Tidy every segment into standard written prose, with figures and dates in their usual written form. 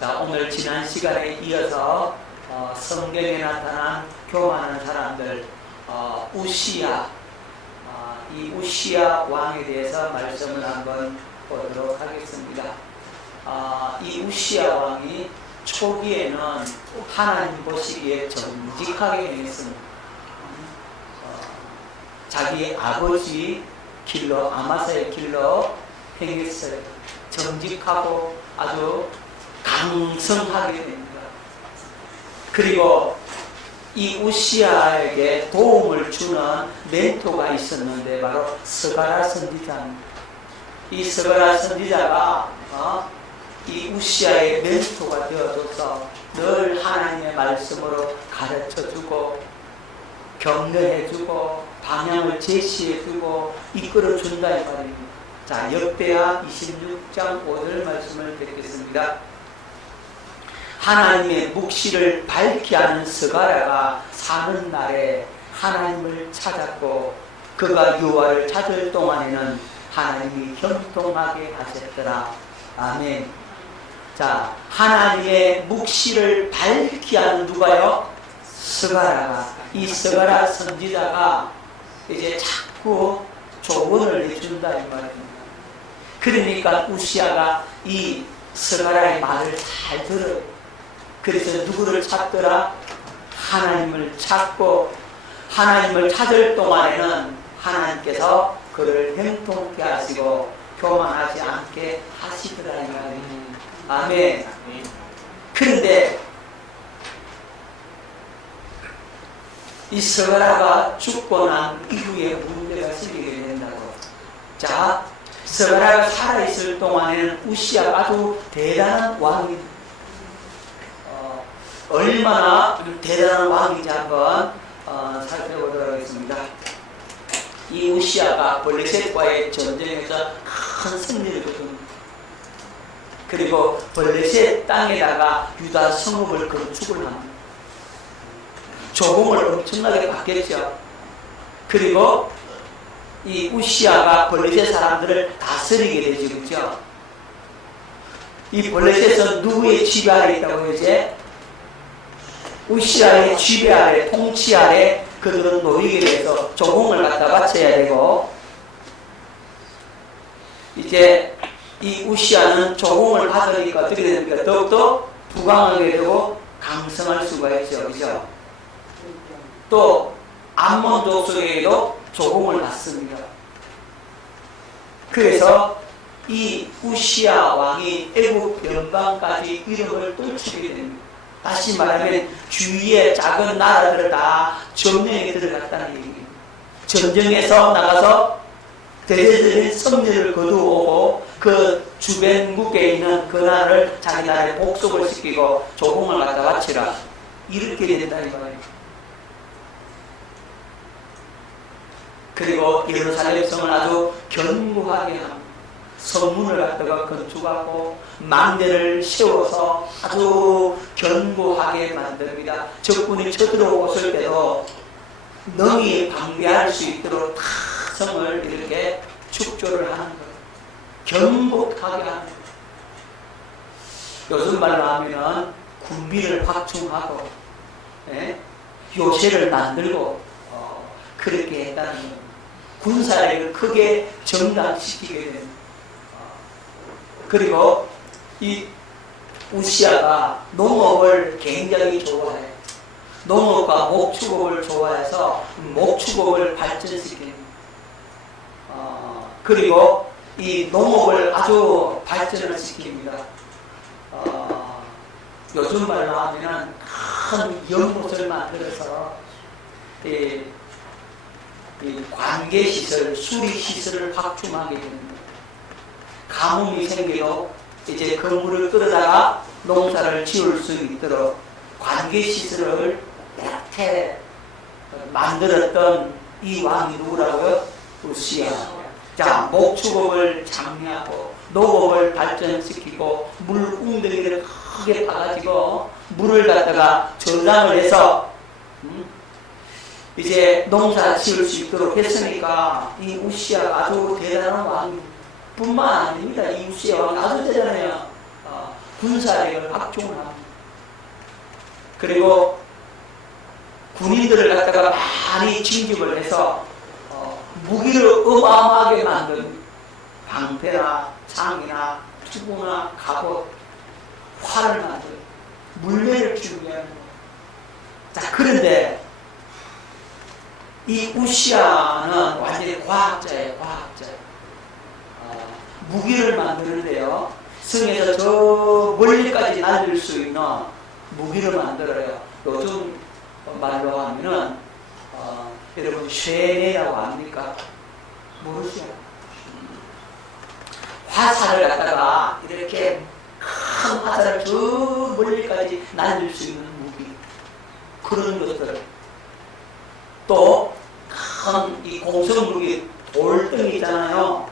자, 오늘 지난 시간에 이어서 성경에 나타난 교만한 사람들, 우시야, 이 우시야 왕에 대해서 말씀을 한번 보도록 하겠습니다. 이 우시야 왕이 초기에는 하나님 보시기에 정직하게 행했습니다. 자기 아버지 길로, 아마사의 길로 행했어요. 정직하고 아주 강성하게 됩니다. 그리고 이 우시야에게 도움을 주는 멘토가 있었는데 바로 스가랴 선지자입니다. 이 스가랴 선지자가 이 우시야의 멘토가 되어줘서 늘 하나님의 말씀으로 가르쳐주고 격려해주고 방향을 제시해주고 이끌어준다 이 말입니다. 자, 역대하 26장 5절 말씀을 드리겠습니다. 하나님의 묵시를 밝히 하는 스가랴가 사는 날에 하나님을 찾았고 그가 여호와를 찾을 동안에는 하나님이 형통하게 하셨더라. 아멘. 자, 하나님의 묵시를 밝히 하는 누가요? 스가랴가. 이 스가랴 선지자가 이제 자꾸 조언을 해준다 이 말입니다. 그러니까 우시야가 이 스가랴의 말을 잘 들어요. 그래서 누구를 찾더라? 하나님을 찾고 하나님을 찾을 동안에는 하나님께서 그를 형통케 하시고 교만하지 않게 하시더라 이 말입니다. 아멘. 그런데 이 스가랴가 죽고 난 이후에 문제가 생기게 된다고. 자, 스가랴가 살아있을 동안에는 우시야가 아주 대단한 왕입니다. 얼마나 대단한 왕인지 한번 살펴보도록 하겠습니다. 이 우시야가 블레셋과의 전쟁에서 큰 승리를 거둡니다. 그리고 블레셋 땅에다가 유다 성읍을 건축을 합니다. 조공을 엄청나게 받겠죠. 그리고 이 우시야가 블레셋 사람들을 다스리게 되죠. 그렇죠? 이 블레셋은 누구의 지배 아래 있다고 이제? 우시야의 지배 아래, 통치 아래 그들은 놓이게 돼서 조공을 갖다 바쳐야 되고, 이제 이 우시야는 조공을 받으니까 어떻게 됩니까? 더욱더 부강하게 되고 강성할 수가 있죠. 그죠? 또 암몬 족속에게도 조공을 받습니다. 그래서 이 우시야 왕이 애국 변방까지 이름을 떨치게 됩니다. 다시 말하면 주위의 작은 나라들을 다 점령에 들어갔다는 얘기입니다. 전쟁에서 나가서 대대적인 승리를 거두어오고 그 주변국에 있는 그 나라를 자기 나라에 복속을 시키고 조공을 갖다 바치라 이렇게 된다 이 말이에요. 그리고 예루살렘 성을 아주 견고하게 합니다. 성문을 갖다가 건축하고 망대를 세워서 아주 견고하게 만듭니다. 적군이 쳐들어오실 때도 능히 방비할 수 있도록 다 성을 이렇게 축조를 하는 거예요. 견고하게 하는 거예요. 요즘 말로 하면은 군비를 확충하고 요새를 만들고 그렇게 했다는 거예요. 군사력을 크게 정당시키게 됩니다. 그리고 이 우시야가 농업을 굉장히 좋아해요. 농업과 목축업을 좋아해서 목축업을 발전시킵니다. 그리고 이 농업을 아주 발전을 시킵니다. 요즘 말로 하면 큰 연못을 만들어서 이 관계시설, 수리시설을 확충하게 됩니다. 가뭄이 생겨도 이제 건물을 끌어다가 농사를 지을 수 있도록 관계시설을 이렇게 만들었던 이 왕이 누구라고요? 우시야. 자, 목축업을 장려하고 농업을 발전시키고 물 웅덩이를 크게 파가지고 물을 갖다가 저장을 해서 이제 농사 지을 수 있도록 했으니까 이 우시야가 아주 대단한 왕입니다. 뿐만 아닙니다. 이 우시야 왕 아주 대단해요. 군사력을 확충을 합니다. 그리고 군인들을 갖다가 많이 징집을 해서 무기를 어마어마하게 만든 방패나 창이나 투구나 갑옷, 활을 만든 물매를 준비하는 거예요. 자, 그런데 이 우시아는 완전히 과학자예요. 무기를 만드는데요, 성에서 저 멀리까지 날릴 수 있는 무기를 만들어요. 요즘 말로 하면은 여러분 쇠뇌라고 압니까? 모르죠? 화살을 갖다가 이렇게 큰 화살을 저 멀리까지 날릴 수 있는 무기, 그런 것들, 또 큰 이 공성무기 돌덩이 있잖아요.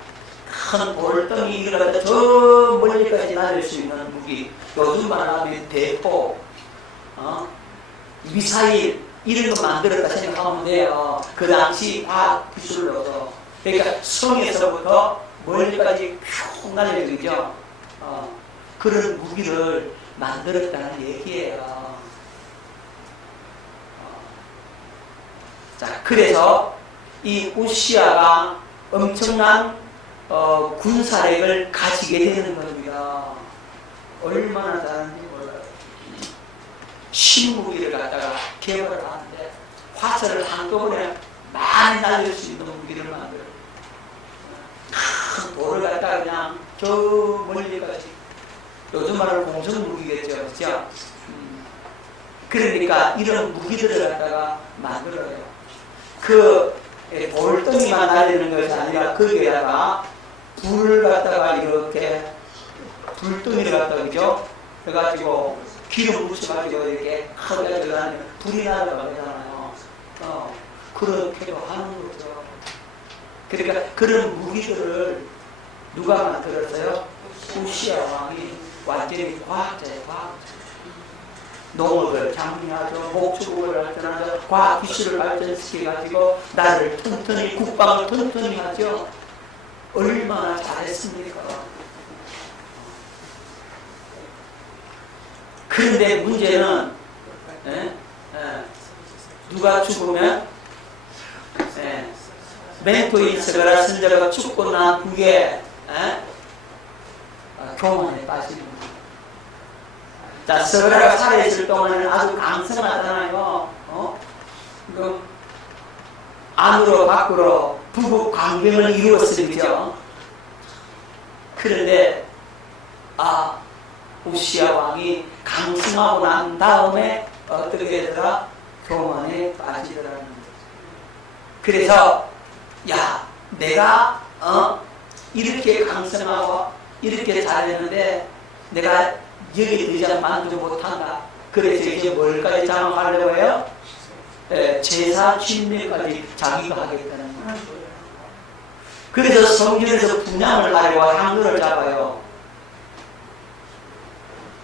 큰 돌덩이 이걸 갖다 저 멀리까지 날릴 수 있는 무기, 요즘 말하면 대포, 미사일 이런 거 만들었다 생각하면 돼요. 그 당시 과학 기술로서. 그러니까 성에서부터 멀리까지 쭉 날려주죠. 그런 무기를 만들었다는 얘기예요. 자, 그래서 이 우시아가 엄청난 군사력을 가지게 되는 겁니다. 얼마나 잘하는지 몰라요. 신무기를 갖다가 개발을 하는데 화살을 한꺼번에 많이 날릴 수 있는 무기를 만들어요. 큰 돌을 갖다가 그냥 저 멀리까지, 요즘 말로 공성무기겠죠, 그렇죠? 그러니까 이런 무기들을 갖다가 만들어요. 그 돌덩이만 날리는 것이 아니라 거기에다가 불을 갖다가 이렇게 불덩이를 갖다가, 그죠? 그래가지고 기름 묻혀가지고 이렇게 크게 들어가면 불이 날아가잖아요. 그렇게도 하는 거죠. 그러니까 그런 무기들을 누가 만들었어요? 우시아 왕이 완전히 과학자예요, 과학자. 농업을 장려하죠, 목축업을 발전하죠, 과학 기술을 발전시켜가지고 나를 튼튼히, 국방을 튼튼히 하죠. 얼마나 잘했습니까? 그런데 문제는 누가 죽으면 멘토인 서가라 선자가 죽고 난 후에 교만에 빠지는 거예요. 자, 서가라가 살아있을 동안에는 아주 강성하잖아요. 안으로 밖으로 부부 강병을 이루었으죠. 그런데 우시아 왕이 강성하고 난 다음에 어떻게 되더라? 교만에 빠지더라는 거죠. 그래서 내가 이렇게 강성하고 이렇게 잘했는데 내가 여기 더 이상 만들지 못한다. 그래서 이제 뭘까지 장악하려고 해요? 제사 침례까지 자기가 하겠다는 거예요. 그래서 성전에서 분향을 하려고 향로를 잡아요.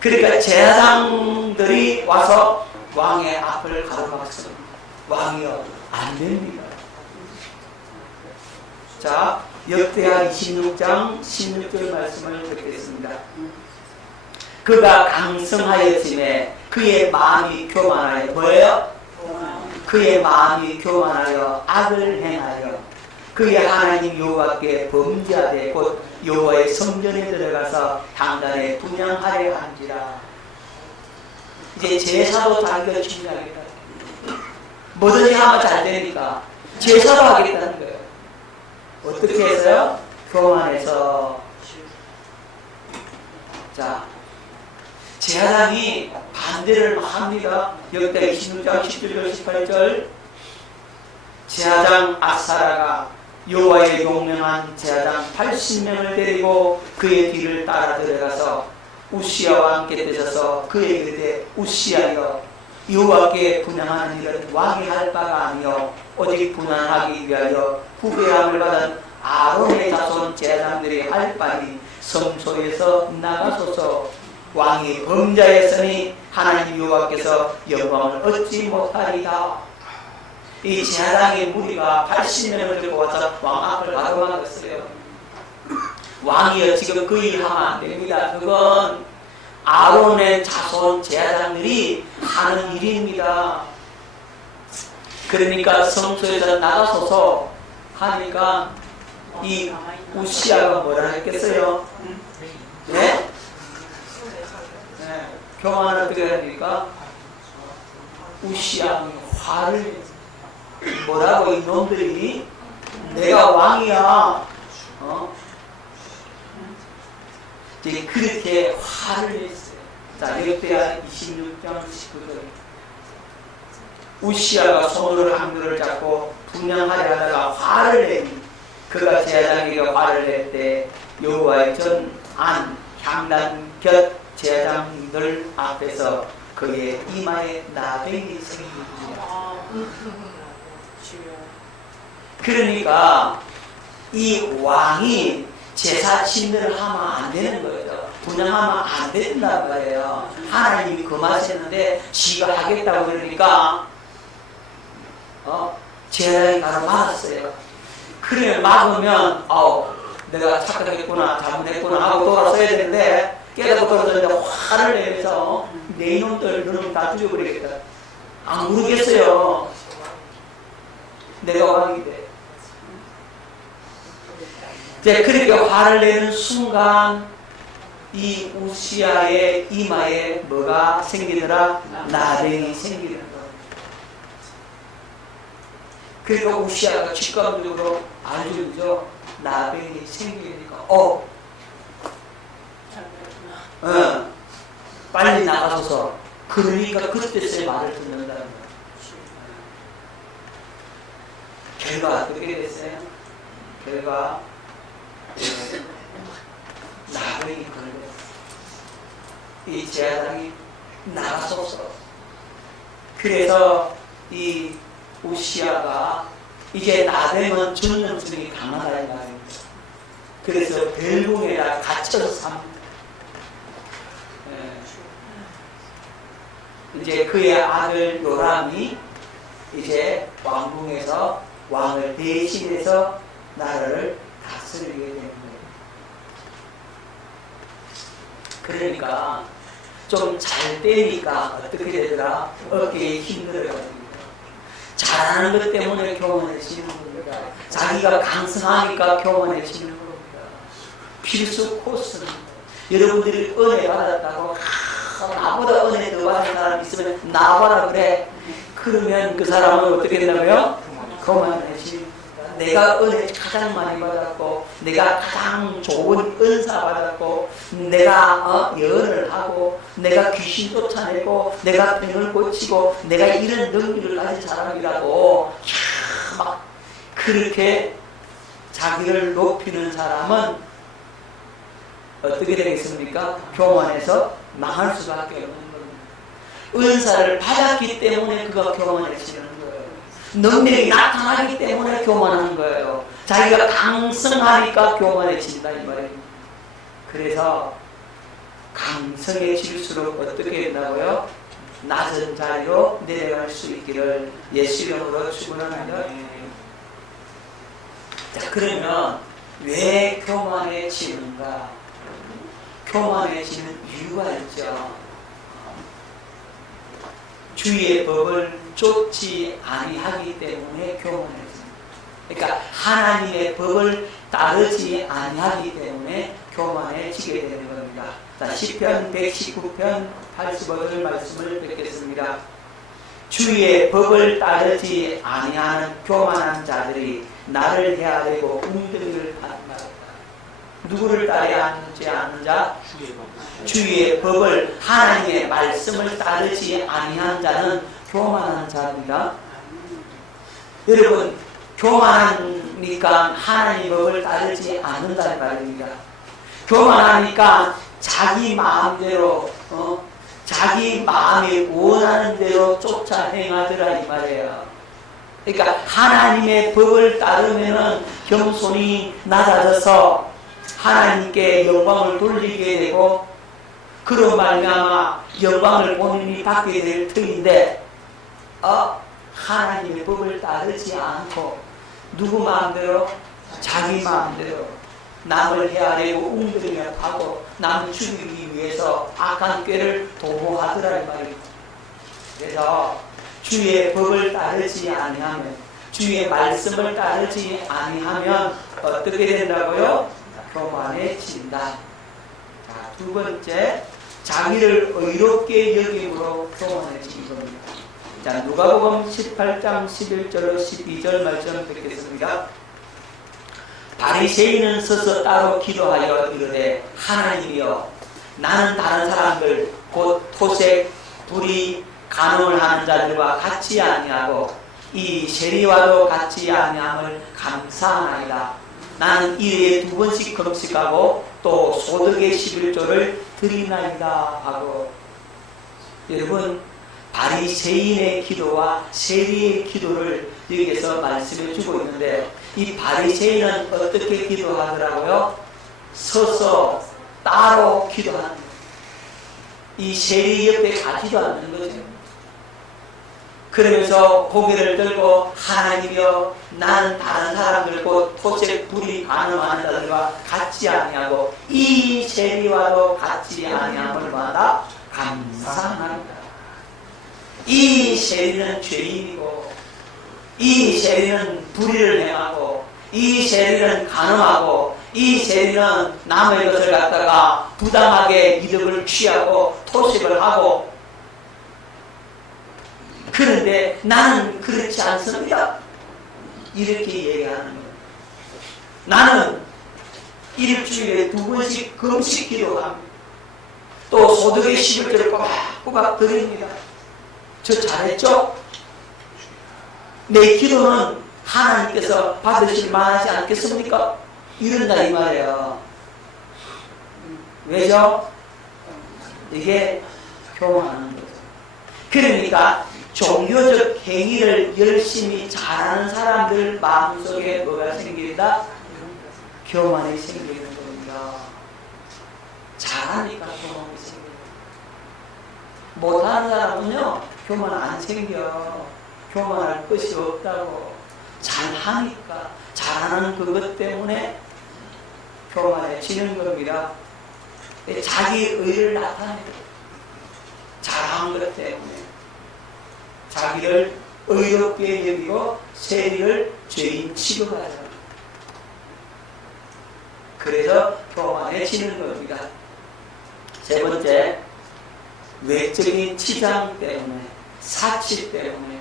그러니까 제사장들이 와서 왕의 앞을 가로막습니다. 왕이요, 안 됩니다. 자, 역대하 26장 16절 말씀을 듣겠습니다. 그가 강성하였음에 그의 마음이 교만하여, 뭐예요? 그의 마음이 교만하여 악을 행하여 그의 하나님 여호와께 범죄하되 곧 여호와의 성전에 들어가서 향단에 분향하려 한지라. 이제 제사도 자기가 준비하겠다. 뭐든지 하면 잘 되니까 제사도 하겠다는 거예요. 어떻게 해서요? 교만해서. 자, 제사장이 반대를 합니다. 역대 26장 17절 18절. 제사장 아사라가 여호와의 용맹한 제사장 80명을 데리고 그의 뒤를 따라 들어가서 우시아와 함께 되셔서 그의 곁에 우시아여, 여호와께 분향하는 일은 왕이 할 바가 아니요 오직 분향하기 위하여 후배함을 받은 아론의 자손 제사장들이 할 바니 성소에서 나가소서. 왕이 범죄했으니 하나님 여호와께서 영광을 얻지 못하리다. 이 제사장의 무리가 80명을 들고 와서 왕 앞을 가로막았어요. 왕이여, 지금 그 일 하면 안 됩니다. 그건 아론의 자손 제사장들이 하는 일입니다. 그러니까 성소에서 나가서서 하니까 이 우시아가 뭐라 했겠어요? 네? 네. 교만을 어떻게 하니까 우시아 화를 뭐라고 이놈들이 내가 왕이야. 이제 그렇게 화를 냈어요. 자, 역대하 26장 19절. 우시아가 손으로 한 그릇을 잡고 분양하려 하다가 화를 내니 그가 제사장에게 화를 낼 때 여호와의 전 안 향단 곁 제사장들 앞에서 그의 이마에 나병이 생깁니다. 그러니까 이 왕이 제사 신들을 하면 안 되는 거예요. 분양하면 안 된다는 거예요. 하나님이 금하셨는데 지가 하겠다고 그러니까 제사장이 가서 막았어요. 그래 막으면 내가 착각했구나 잘못했구나 하고 돌아서야 되는데 깨닫고 돌아서는데 화를 내면서 내 이놈들 너는 다 죽여버리겠다. 안 모르겠어요. 내가 왕이 돼. 이제 그렇게 화를 내는 순간 이 우시아의 이마에 뭐가 생기더라? 나병이 생기는 거예요. 그러니까 우시아가 직감적으로 알죠. 나병이 생기니까 빨리 나가서 그러니까 그때서야 말을 듣는다는 거예요. 결과 어떻게 됐어요? 결과 나병이 걸렸어요. 이 제사장이 나가서서 그래서 이 우시아가 이제 나병은 전염성이 강하다는 말입니다. 그래서 별궁에다 갇혀서 삽니다. 이제 그의 아들 요람이 이제 왕궁에서 왕을 대신해서 나라를 다스리게 되는 거예요. 그러니까 좀 잘 되니까 어떻게 되더라? 어깨에 힘들어가지고 잘하는 것 때문에 교만해지는 겁니다. 자기가 강성하니까 교만해지는 겁니다. 필수 코스는 여러분들이 은혜 받았다고 나보다 은혜 더 받은 사람 있으면 나와라 그래. 그러면 그 사람은 어떻게 된다고요? 교만해지는 겁니다. 내가 은혜 가장 많이 받았고 내가 가장 좋은 은사 받았고 내가 예언을 하고 내가 귀신 쫓아내고 내가 병을 고치고 내가 이런 능력을 가진 사람이라고 막 그렇게 자기를 높이는 사람은 어떻게 되겠습니까? 교만해서 망할 수밖에 없는 겁니다. 은사를 받았기 때문에 그가 교만해지는 거예요. 능력이 나타나기 때문에 교만한 거예요. 자기가 강성하니까 교만해진다 이 말입니다. 그래서 강성해질수록 어떻게 된다고요? 낮은 자리로 내려갈 수 있기를 예수 이름으로 축원합니다. 자, 그러면 왜 교만해지는가? 교만해지는 이유가 있죠. 주의 법을 좇지 아니하기 때문에 교만해집니다. 그러니까 하나님의 법을 따르지 아니하기 때문에 교만해지게 되는 겁니다. 자, 시편 119편 85절 말씀을 뵙겠습니다. 주의 법을 따르지 아니하는 교만한 자들이 나를 헤아리고 웅덩이를 파는 말이다. 누구를 따라야 하는 자? 주의 법을 하나님의 말씀을 따르지 아니한 자는 교만한 자입니다. 여러분 교만하니까 하나님의 법을 따르지 않는다는 말입니다. 교만하니까 자기 마음대로 자기 마음이 원하는 대로 쫓아 행하더라 이 말이에요. 그러니까 하나님의 법을 따르면은 겸손히 낮아져서 하나님께 영광을 돌리게 되고 그런 말미암아 영광을 본인이 받게 될 터인데 하나님의 법을 따르지 않고 누구 마음대로? 자기 마음대로 남을 헤아리고 웅들이며 파고 남을 죽이기 위해서 악한 꾀를 도모하더라는 말입니다. 그래서 주의 법을 따르지 아니하면, 주의 말씀을 따르지 아니하면 어떻게 된다고요? 교만해진다. 자, 두 번째, 자기를 의롭게 여김으로 교만해진 겁니다. 자, 누가복음 18장 11절로 12절 말씀 듣겠습니다. 바리새인은 서서 따로 기도하여 이르되, 하나님이여, 나는 다른 사람들 곧 토색, 불의, 간음을 하는 자들과 같이 아니하고 이 세리와도 같이 아니함을 감사하나이다. 나는 일에 2번씩 금식하고 또 소득의 11조를 드리나이다 하고. 여러분, 바리새인의 기도와 세리의 기도를 여기에서 말씀해 주고 있는데, 이 바리새인은 어떻게 기도하더라고요? 서서 따로 기도하는 거예요. 이 세리 옆에 가지도 않는 거죠. 그러면서 고개를 들고, 하나님이여, 나는 다른 사람들 곧 토색, 불의, 간음하는 자들과 같이 아니하고 이 세리와도 같이 아니함을 받아 감사합니다. 이 세리는 죄인이고, 이 세리는 불의를 행하고, 이 세리는 간음하고, 이 세리는 남의 것을 갖다가 부당하게 이득을 취하고 토색을 하고, 그런데 나는 그렇지 않습니다. 이렇게 얘기하는 거예요. 나는 일주일에 2번씩 금식 기도합니다. 또 소득의 11조를 꼬박꼬박 드립니다. 저 잘했죠? 내 기도는 하나님께서 받으실 만하지 않겠습니까? 이런다 이 말이에요. 왜죠? 이게 교만하는 거죠. 그러니까 종교적 행위를 열심히 잘하는 사람들 마음속에 뭐가 생긴다? 교만이 생기는 겁니다. 잘하니까 교만이 생겨요. 못하는 사람은요, 교만 안 생겨. 교만할 것이 없다고. 잘하니까, 잘하는 그것 때문에 교만해지는 겁니다. 자기 의를 나타내요. 잘한 것 때문에. 자기를 의롭게 여기고 세리를 죄인 취급하죠. 그래서 교만해지는 겁니다. 세 번째, 외적인 치장 때문에, 사치 때문에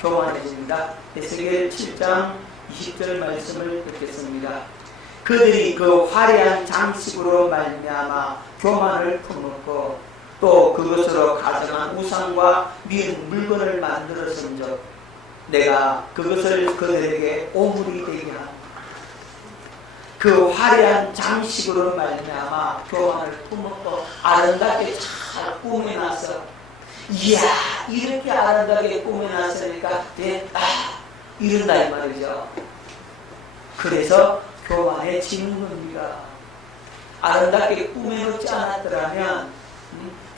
교만해집니다. 에스겔 7장 20절 말씀을 듣겠습니다. 그들이 그 화려한 장식으로 말미암아 교만을 품었고 또 그것으로 가정한 우상과 미은 물건을 만들었은즉 내가 그것을 그들에게 오물이 되게 하노라. 그 화려한 장식으로 말미암아 교만을 품었고 아름답게 잘 꾸며놨어. 이야, 이렇게 아름답게 꾸며놨으니까 됐다, 이런다 이 말이죠. 그래서 교만해지는 겁니다. 아름답게 꾸며놓지 않았더라면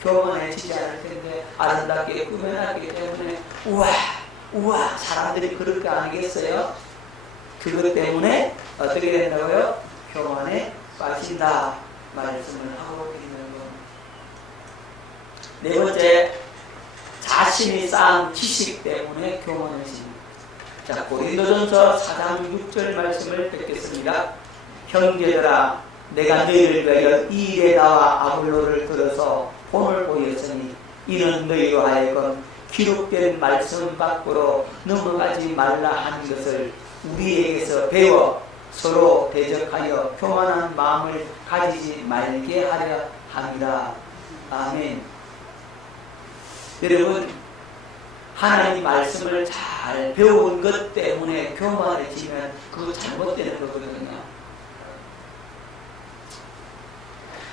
교만해지지 않을 텐데 아름답게 꾸며놨기 때문에 우와 사람들이 그렇게 안 하겠어요? 그것 때문에 어떻게 된다고요? 교만에 빠진다 말씀을 하고 있는 겁니다. 네 번째, 자신이 쌓은 지식 때문에 교만해집니다. 자, 고린도전서 4장 6절 말씀을 듣겠습니다. 형제들아, 내가 너희를 위하여 이 일에 나와 아볼로를 들어서 본을 보였으니 이는 너희로 하여금 기록된 말씀 밖으로 넘어가지 말라 하는 것을 우리에게서 배워 서로 대적하여 교만한 마음을 가지지 말게 하려 합니다. 아멘. 여러분, 하나님 말씀을 잘 배운 것 때문에 교만해지면 그거 잘못되는 거거든요.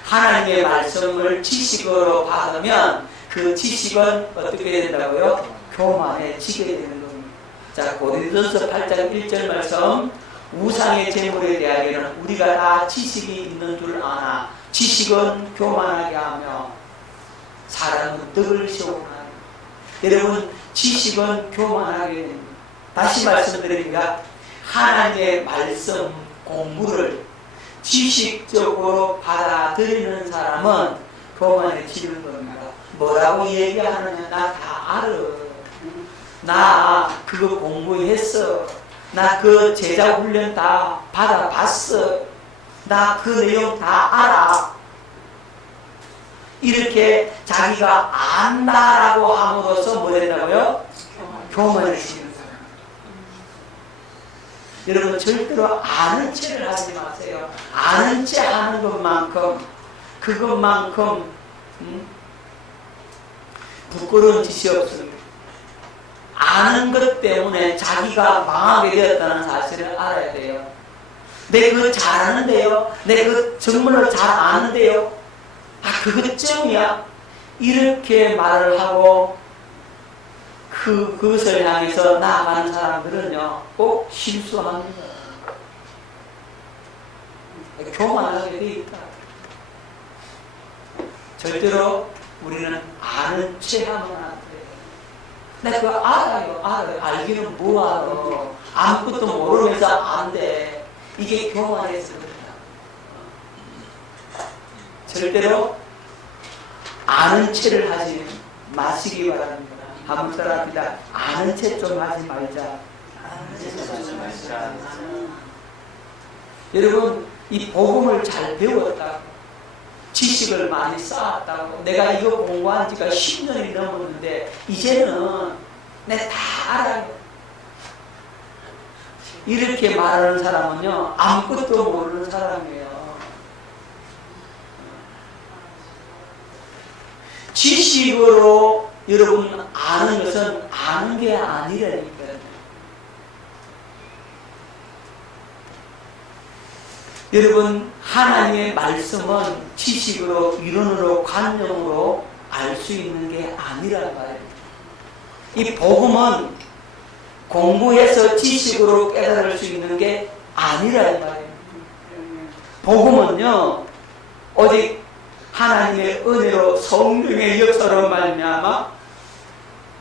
하나님의 말씀을 지식으로 받으면 그 지식은 어떻게 된다고요? 교만해지게 되는 겁니다. 자, 고린도전서 8장 1절 말씀, 우상의 제물에 대하여는 우리가 다 지식이 있는 줄 아나 지식은 교만하게 하며 사람은 덕을 시험하라. 여러분, 지식은 교만하게 됩니다. 다시 말씀드립니다. 하나님의 말씀 공부를 지식적으로 받아들이는 사람은 교만해지는 겁니다. 뭐라고 얘기하느냐, 나 다 알아. 나 그거 공부했어. 나 그 제자 훈련 다 받아봤어. 나 그 내용 다 알아. 이렇게 자기가 안다라고 함으로써 뭐 된다고요? 교만해지는 사람. 여러분 절대로 아는 체를 하지 마세요. 아는 체 하는 것만큼 그것만큼 부끄러운 짓이 없습니다. 아는 것 때문에 자기가 망하게 되었다는 사실을 알아야 돼요. 내 그거 잘하는데요. 내 그거 정말로 잘 아는데요. 아, 그것쯤이야. 이렇게 말을 하고 그것을 향해서 나아가는 사람들은요, 꼭 실수합니다. 교만하게 돼 있다. 절대로 우리는 아는 체 하면 안 돼요. 내가 그거 알아요. 알기는 뭐하러. 아무것도 모르면서 안 돼. 이게 교만해서 그렇다. 절대로 아는 체를 하지 마시기 바랍니다. 한번 따라합니다. 아는 체 좀 하지 말자. 여러분, 이 복음을 잘 배웠다고, 지식을 많이 쌓았다고, 내가 이거 공부한 지가 10년이 넘었는데 이제는 내가 다 알아요. 이렇게 말하는 사람은요, 아무것도 모르는 사람이에요. 지식으로 여러분 아는 것은 아는 게 아니라니까요. 여러분, 하나님의 말씀은 지식으로, 이론으로, 관념으로 알 수 있는 게 아니란 말이에요. 이 복음은 공부해서 지식으로 깨달을 수 있는 게 아니란 말이에요. 복음은요, 오직 하나님의 은혜로 성령의 역사로 말미암아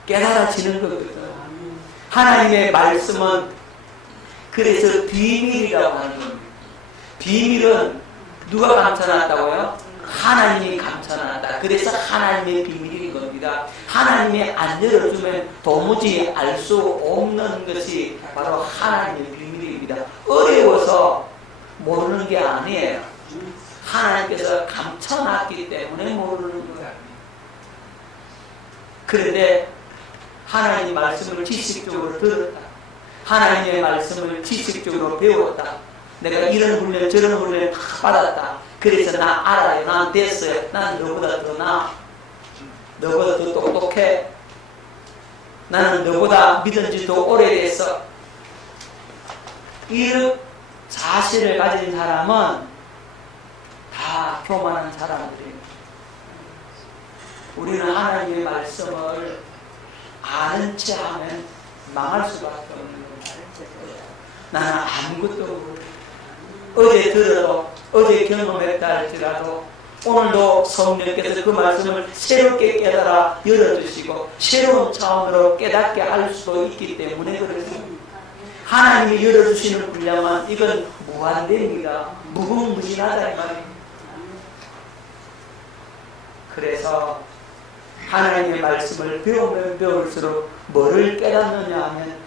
깨달아지는 거거든. 하나님의 말씀은 그래서 비밀이라고 하는 겁니다. 비밀은 누가 감춰놨다고요? 하나님이 감춰놨다. 그래서 하나님의 비밀인 겁니다. 하나님이 안 열어주면 도무지 알 수 없는 것이 바로 하나님의 비밀입니다. 어려워서 모르는 게 아니에요. 하나님께서 감춰놨기 때문에 모르는 거예요. 그런데 하나님의 말씀을 지식적으로 들었다. 하나님의 말씀을 지식적으로 배웠다. 내가 이런 훈련 저런 훈련을 다 받았다. 그래서 나 알아요. 난 됐어요. 난 너보다 더 나아. 너보다 더 똑똑해. 나는 너보다 믿은 지 더 오래됐어. 이 사실을 가진 사람은 다 교만한 사람들이에요. 우리는 하나님의 말씀을 아는 체 하면 망할 수밖에 없는 거예요. 나는 아무것도 모르고 어제 들어도, 어제 경험했다 할지라도 오늘도 성령께서 그 말씀을 새롭게 깨달아 열어주시고 새로운 차원으로 깨닫게 할 수도 있기 때문에 그렇습니다. 하나님이 열어주시는 분량은 이건 무한대입니다. 무궁무진하다 이 말입니다. 그래서 하나님의 말씀을 배우면 배울수록 뭐를 깨닫느냐 하면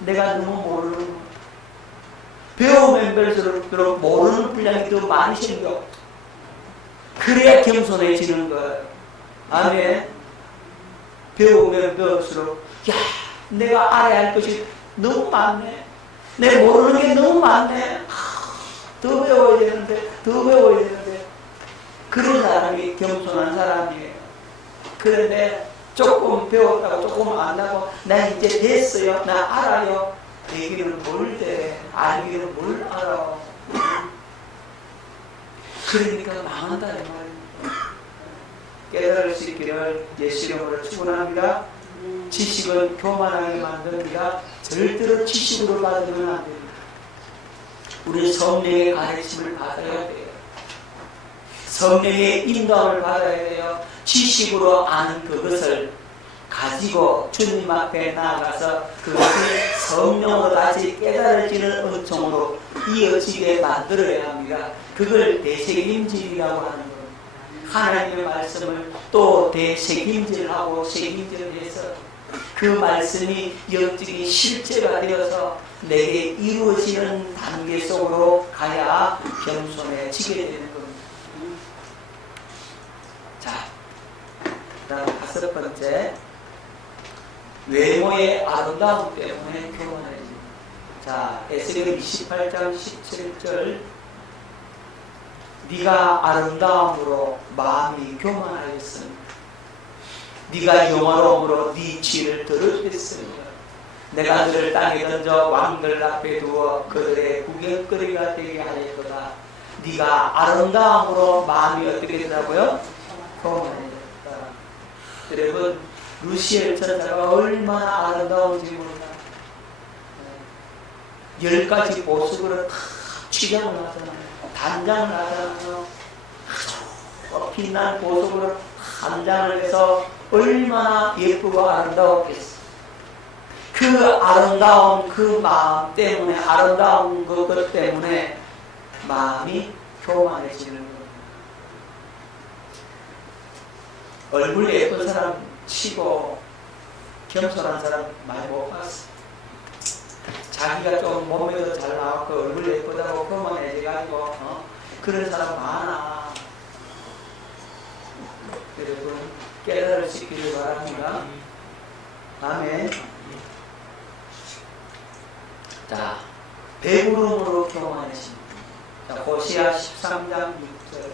내가 너무 모르는 거. 배우면 배울수록 모르는 분량이 더 많이 생겨. 그래야 겸손해지는 거예요. 아멘. 배우면 배울수록 내가 알아야 할 것이 너무 많네. 내가 모르는 게 너무 많네. 더 배워야 되는데 더 배워야 되는데. 그런 사람이 겸손한 사람이에요. 그런데 조금 배웠다고 조금 안다고 나 이제 됐어요. 나 알아요. 얘기는 뭘 돼. 알기는 뭘 알아. 그러니까 망한다는 말입니다. 깨달을 수 있기를 예수님으로 축원합니다. 지식은 교만하게 만듭니다. 절대로 지식으로 받으면 안 됩니다. 우리는 성령의 가르침을 받아야 돼요. 성령의 인도함을 받아야 돼요. 지식으로 아는 그것을 가지고 주님 앞에 나아가서 그것이 성령으로 다시 깨달아지는 은총으로 이어지게 만들어야 합니다. 그걸 대책임질이라고 하는 겁니다. 하나님의 말씀을 또 대책임질하고 책임질해서 그 말씀이 영적인 실제가 되어서 내게 이루어지는 단계 속으로 가야 겸손해지게 되는 겁니다. 자, 그다음 5번째, 외모의 아름다움 때문에 교만해집니다. 자, 에스겔 28장 17절, 네가 아름다움으로 마음이 교만하였으니 네가 영화로움으로 네 지를 더럽혔으니 내가 너를 땅에 던져 왕들 앞에 두어 그들의 구경거리가 되게 하였도다. 네가 아름다움으로 마음이 어떻게 된다고요? 교만해졌다. 여러분, 루시엘 천사가 얼마나 아름다운지 모르나. 10가지 보석으로 다 취장을 하잖아요. 단장을 하잖아요. 아주 빛난 보석으로 단장을 해서 얼마나 예쁘고 아름다웠겠어. 그 아름다운 그 마음 때문에, 아름다운 그것 때문에 마음이 교만해지는 겁니다. 얼굴 예쁜 사람 치고 겸손한 사람 많이 못 봤어. 자기가 좀 몸매도 잘 나왔고 얼굴 예쁘다고 교만해져가지고 그런 사람 많아. 여러분, 깨달으시기를 바랍니다. 아멘. 자, 배부름으로 교만해집니다. 자, 호시아 13장 6절.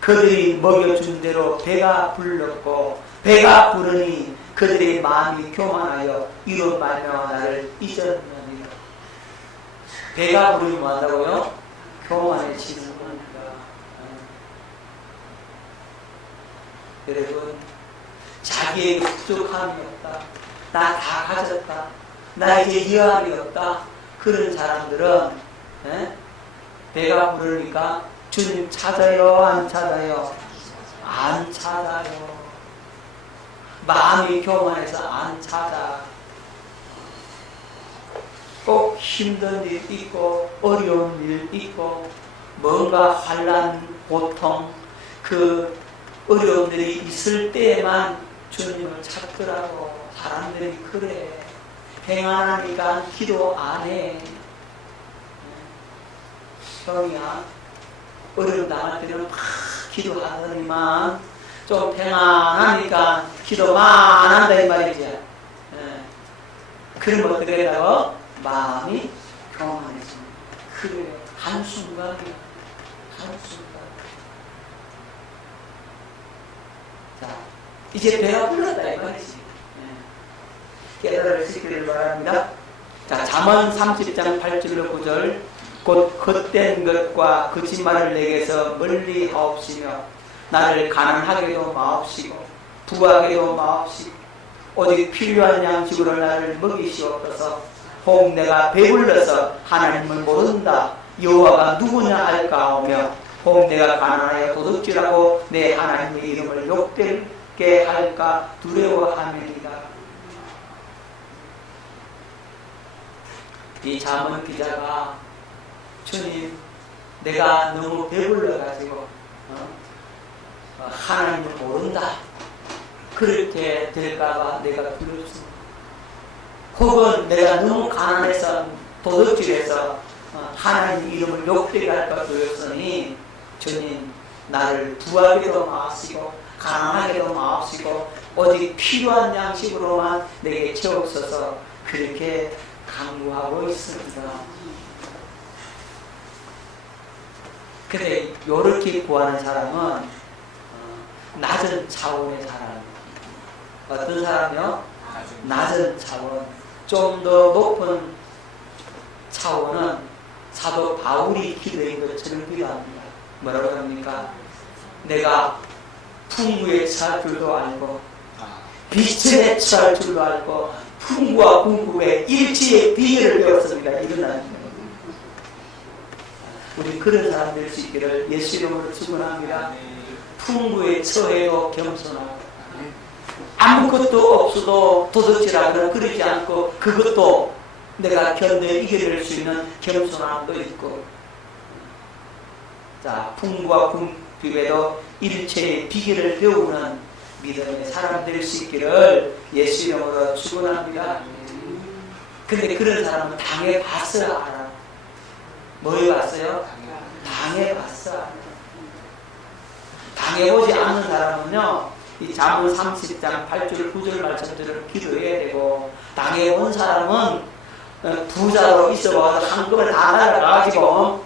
그들이 먹여준 대로 배가 불렀고 배가 부르니 그들의 마음이 교만하여 이로 말미암아 나를 잊었느니라. 배가 부르면 뭐한다고요? 교만해지는 겁니다. 여러분, 자기의 부족함이 없다, 나 다 가졌다, 나 이제 여함이 없다, 그런 사람들은 배가 부르니까 주님 찾아요, 안 찾아요? 안 찾아요. 마음이 교만해서 안 찾아. 꼭 힘든 일 있고 어려운 일 있고 뭔가 환난, 고통, 그 어려운 일이 있을 때에만 주님을 찾더라고. 사람들이 그래. 평안하니까 기도 안 해. 형이야, 어려움 당할 때는 막 기도하더니만 좀 평안하니까 기도만 한다 이 말이지. 그러면 어떻게 된다고? 마음이 교만해집니다. 그래, 한순간이야. 한순간. 자, 이제 배가 불렀다 이 말이지. 깨달으시기를 바랍니다. 자, 잠언 30장 8절로 9절. 곧 헛된 것과 거짓말을 내게서 멀리 하옵시며 나를 가난하게도 마옵시고 부하게도 마옵시고 오직 필요한 양식으로 나를 먹이시옵소서. 혹 내가 배불러서 하나님을 모른다 여호와가 누구냐 할까 하며 혹 내가 가난하여 도둑질하고 내 하나님의 이름을 욕되게 할까 두려워함이니라. 이 잠언 기자가 주님, 내가 너무 배불러가지고 하나님을 모른다, 그렇게 될까봐 내가 두렵습니다. 혹은 내가 너무 가난해서 도둑질해서 하나님 이름을 욕되게 할까 두렵으니 주님, 나를 부하게도 마시고 가난하게도 마시고 오직 필요한 양식으로만 내게 채옵소서. 그렇게 간구하고 있습니다. 근데 요렇게 구하는 사람은 낮은 차원의 사람입니다. 어떤 사람이요? 낮은 차원. 좀 더 높은 차원은 사도 바울이 기도한 것처럼 기도합니다. 뭐라고 합니까? 내가 풍부에 처할 줄도 알고 비천에 처할 줄도 알고 풍부와 궁극의 일치의 비결을 배웠습니다. 이런 우리 그런 사람 될 수 있기를 예수 이름으로 축원합니다. 풍부에 처해도 겸손하고 아무것도 없어도 도둑질하거나 그러지 않고 그것도 내가 견뎌 이겨낼 수 있는 겸손함도 있고, 자, 풍부와 궁핍에도 일체의 비결을 배우는 믿음의 사람 될 수 있기를 예수 이름으로 축원합니다. 근데 그런 사람은 당해봤어야 알아. 뭐 해봤어요? 당해봤어야 알아. 당해보지 않는 사람은요, 이 잠언 30장 8절 9절 말씀대로 기도해야 되고, 당해본 사람은 부자로 있어봐서 한꺼번에 다 날아가가지고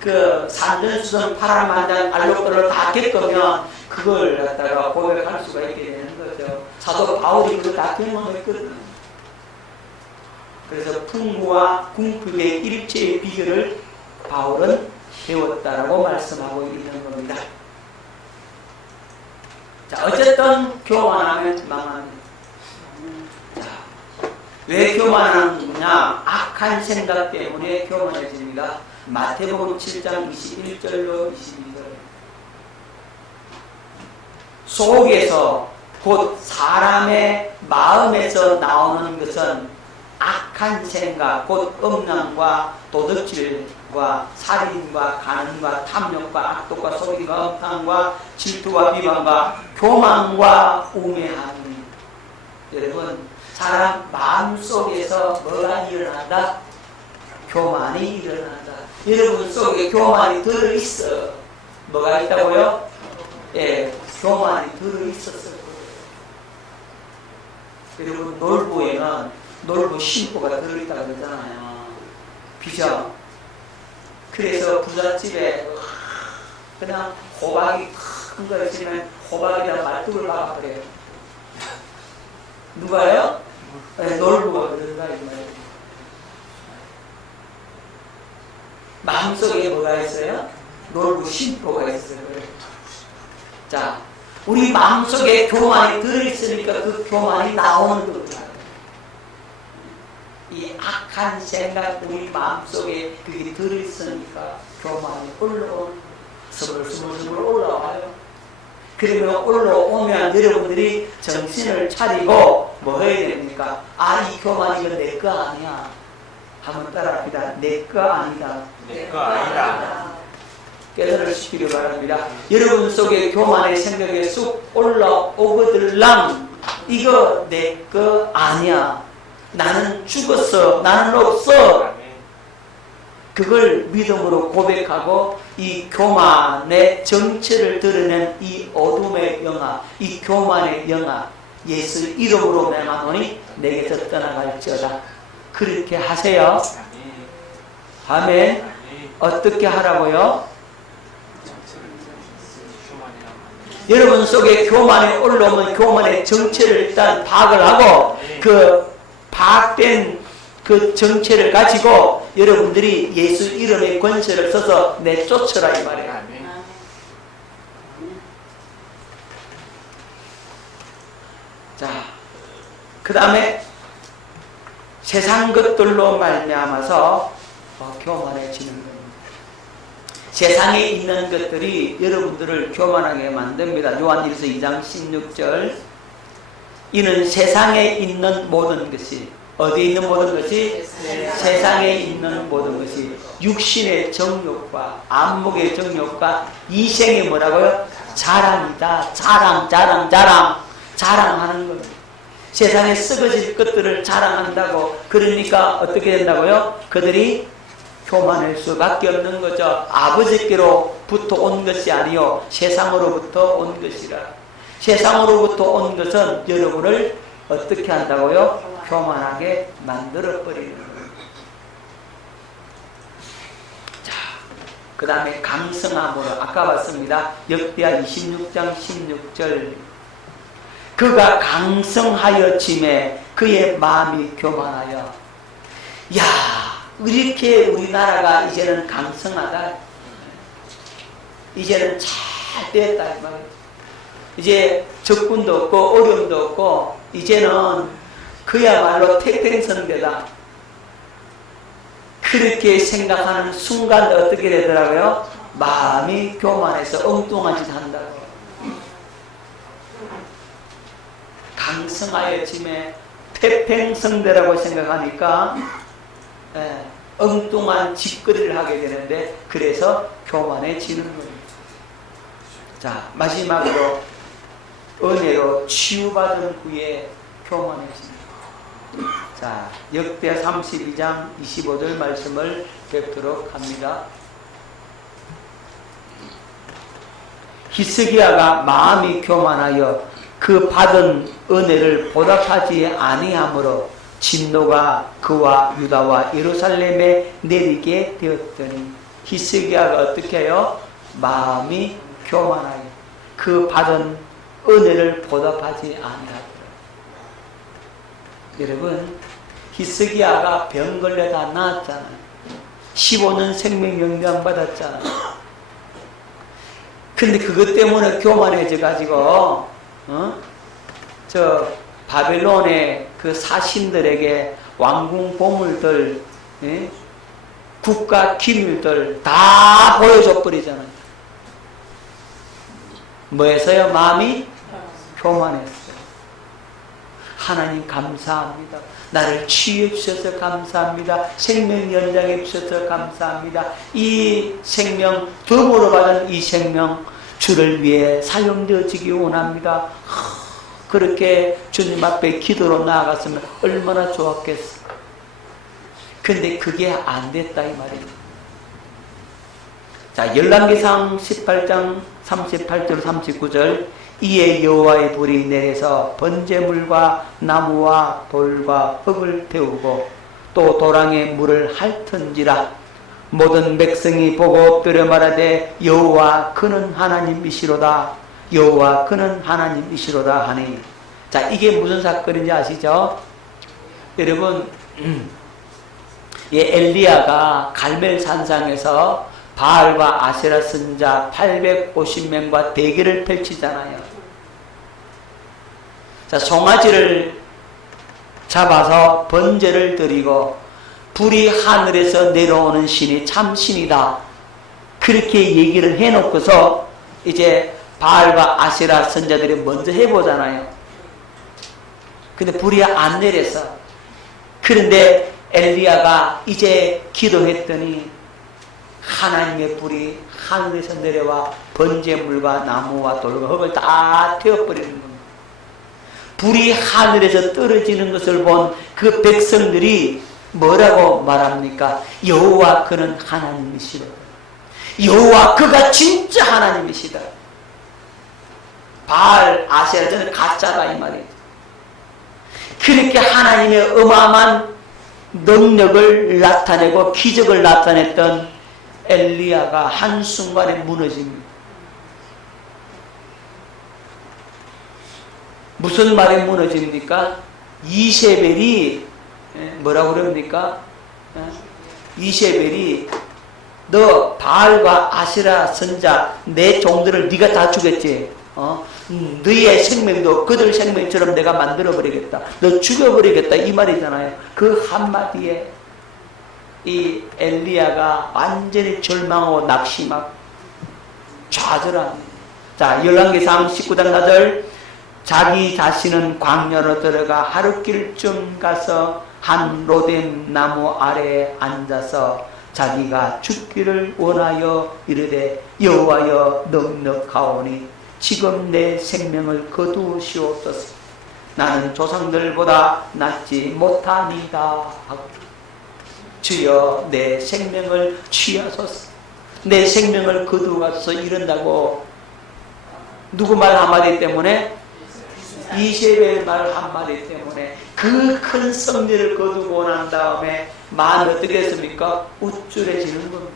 그 산전수전 파란만장 알록달록 다 겪으면 그걸 갖다가 고백할 수가 있게 되는 거죠. 사도 바울이 그걸 다 경험했거든요. 그래서 풍부와 궁핍의 일체의 비결을 바울은 배웠다라고 말씀하고 있는 겁니다. 자, 어쨌든 교만하면 망합니다. 왜 교만하느냐? 악한 생각 때문에 교만해집니다. 마태복음 7장 21절로 22절. 속에서 곧 사람의 마음에서 나오는 것은 악한 생각, 곧 음란과 도둑질과 살인과 간음과 탐욕과 악독과 속임과 음탕과 질투와 비방과 교만과 우매함이. 여러분, 사람 마음속에서 뭐가 일어난다? 교만이 일어난다. 여러분 속에 교만이 들어있어. 뭐가 있다고요? 예, 교만이 들어있었어요. 여러분 놀부에는 놀부 신부가 들어있다고 그러잖아요. 그죠? 그래서 부잣집에 그냥 호박이 큰 거 있으면 호박에다 말뚝을 박아버려요. 누가요? 네, 놀부가 그런가 이 말이에요. 마음속에 뭐가 있어요? 놀부 신부가 있어요. 자, 우리 마음속에 교만이 들어있으니까 그 교만이 나오는 겁니다. 이 악한 생각 우리 마음속에 그게 들어있으니까 교만이 올라오는, 스물스물 올라와요. 그러면 올라오면 여러분들이 정신을 차리고 뭐 해야 됩니까? 아, 이 교만 이거 내 거 아니야. 한번 따라합니다. 내 거 아니다. 내 거 아니다. 깨달으시기를 바랍니다. 여러분 속에 교만의 생각이 쑥 올라오거들랑 이거 내 거 아니야. 나는 죽었어. 나는 없어. 그걸 믿음으로 고백하고 이 교만의 정체를 드러낸 이 어둠의 영아, 이 교만의 영아, 예수 이름으로 명하노니 내게서 떠나갈지어다. 그렇게 하세요. 아멘. 어떻게 하라고요? 여러분 속에 교만이 올라오면 교만의 정체를 일단 파악을 하고 그 파악된 그 정체를 가지고 여러분들이 예수 이름의 권세를 써서 내쫓으라 이 말이에요. 자, 그 다음에 세상 것들로 말미암아서 교만해지는 겁니다. 세상에 있는 것들이 여러분들을 교만하게 만듭니다. 요한일서 2장 16절. 이는 세상에 있는 모든 것이, 어디에 있는 모든 것이? 세상에 있는 모든 것이 육신의 정욕과 안목의 정욕과 이생의 뭐라고요? 자랑이다. 자랑하는 겁니다. 세상에 썩어질 것들을 자랑한다고. 그러니까 어떻게 된다고요? 그들이 교만할 수밖에 없는 거죠. 아버지께로부터 온 것이 아니요 세상으로부터 온 것이라. 세상으로부터 온 것은 여러분을 어떻게 한다고요? 교만하게 만들어버리는 거예요. 자, 그 다음에 강성함으로 아까 봤습니다. 역대하 26장 16절. 그가 강성하여 짐에 그의 마음이 교만하여. 야, 이렇게 우리나라가 이제는 강성하다. 이제는 잘 됐다. 이제 적군도 없고 어려움도 없고 이제는 그야말로 태평성대다. 그렇게 생각하는 순간 어떻게 되더라고요? 마음이 교만해서 엉뚱한 짓 한다고. 왕성하여짐에 태평성대라고 생각하니까 엉뚱한 짓거리를 하게 되는데, 그래서 교만해지는 거예요. 자, 마지막으로 은혜로 치유받은 후에 교만해집니다. 자, 역대 32장 25절 말씀을 뵙도록 합니다. 히스기야가 마음이 교만하여 그 받은 은혜를 보답하지 아니하므로 진노가 그와 유다와 예루살렘에 내리게 되었더니, 히스기야가 어떻게 해요? 마음이 교만하여 그 받은 은혜를 보답하지 아니하더라. 여러분, 히스기야가 병 걸려다 나았잖아요. 15년 생명연장 받았잖아요. 근데 그것 때문에 교만해져가지고 저 바벨론의 그 사신들에게 왕궁 보물들, 국가 기밀들 다 보여줘 버리잖아요. 뭐해서요? 마음이 교만했어요. 하나님 감사합니다. 나를 치유해 주셔서 감사합니다. 생명 연장해 주셔서 감사합니다. 이 생명, 덤으로 받은 이 생명 주를 위해 사용되어지기 원합니다. 그렇게 주님 앞에 기도로 나아갔으면 얼마나 좋았겠어. 근데 그게 안 됐다 이 말이에요. 자, 열왕기상 18장 38절 39절 이에 여호와의 불이 내려서 번제물과 나무와 돌과 흙을 태우고 또 도랑에 물을 핥은지라. 모든 백성이 보고 엎드려 말하되 여호와 그는 하나님이시로다. 여호와 그는 하나님이시로다 하니. 자, 이게 무슨 사건인지 아시죠? 여러분, 엘리야가 갈멜 산상에서 바알과 아세라 선자 850명과 대결을 펼치잖아요. 자, 송아지를 잡아서 번제를 드리고 불이 하늘에서 내려오는 신이 참 신이다. 그렇게 얘기를 해놓고서 이제 바알과 아세라 선자들이 먼저 해보잖아요. 근데 불이 안 내려서. 그런데 엘리야가 이제 기도했더니 하나님의 불이 하늘에서 내려와 번제물과 나무와 돌과 흙을 다 태워버리는 겁니다. 불이 하늘에서 떨어지는 것을 본 그 백성들이 뭐라고 말합니까? 여호와 그는 하나님이시다. 여호와 그가 진짜 하나님이시다. 바알, 아세라는 가짜다 이 말이에요. 그렇게 하나님의 어마어마한 능력을 나타내고 기적을 나타냈던 엘리야가 한순간에 무너집니다. 무슨 말에 무너집니까? 이세벨이 뭐라고 그럽니까? 이세벨이 너 바알과 아세라 선자 내 종들을 네가 다 죽였지. 너의 생명도 그들 생명처럼 내가 만들어버리겠다. 너 죽여버리겠다 이 말이잖아요. 그 한마디에 이 엘리야가 완전히 절망하고 낙심하고 좌절합니다. 자, 열왕기상 19장 4절 자기 자신은 광야로 들어가 하룻길쯤 가서 한 로뎀 나무 아래에 앉아서 자기가 죽기를 원하여 이르되 여호와여 넉넉하오니 지금 내 생명을 거두시옵소서. 나는 조상들보다 낫지 못하니다 하고 주여 내 생명을 취하소서. 내 생명을 거두어서 이른다고 누구 말 한마디 때문에? 이세벨 말 한마디 때문에 그 큰 성리를 거두고 난 다음에 마음이 어떻게 했습니까? 우쭐해지는 겁니다.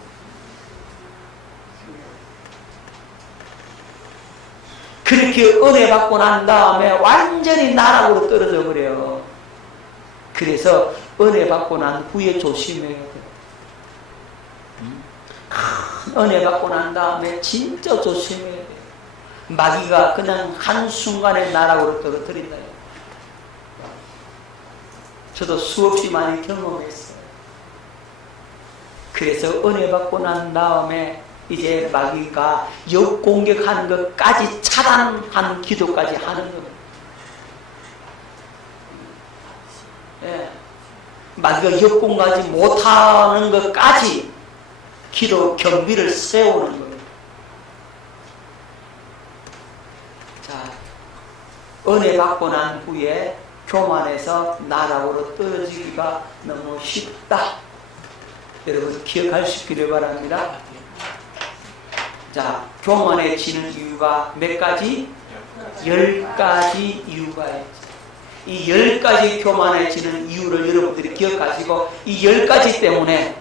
그렇게 은혜 받고 난 다음에 완전히 나락으로 떨어져 버려요. 그래서 은혜 받고 난 후에 조심해야 돼요. 큰 은혜 받고 난 다음에 진짜 조심해야 돼요. 마귀가 그냥 한순간에 나락으로 떨어뜨린다. 저도 수없이 많이 경험했어요. 그래서 은혜 받고 난 다음에 이제 마귀가 역공격하는 것까지 차단하는 기도까지 하는 겁니다. 예. 그 역공하지 못하는 것까지 기도 경비를 세우는 거예요. 자, 은혜 받고 난 후에 교만해서 나락으로 떨어지기가 너무 쉽다. 여러분 기억하시기를 바랍니다. 자, 교만해지는 이유가 몇 가지? 10가지 이유가 있죠. 이 10가지 교만해지는 이유를 여러분들이 기억하시고, 이 10가지 때문에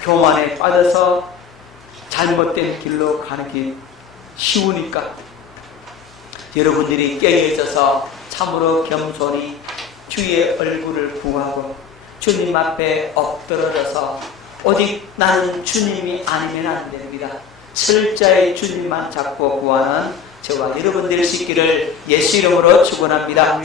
교만에 빠져서 잘못된 길로 가는 게 쉬우니까 여러분들이 깨어져서 참으로 겸손히 주의 얼굴을 구하고 주님 앞에 엎드러져서 오직 나는 주님이 아니면 안 됩니다. 철저히 주님만 잡고 구하는 저와 여러분들이 있기를 예수 이름으로 축원합니다.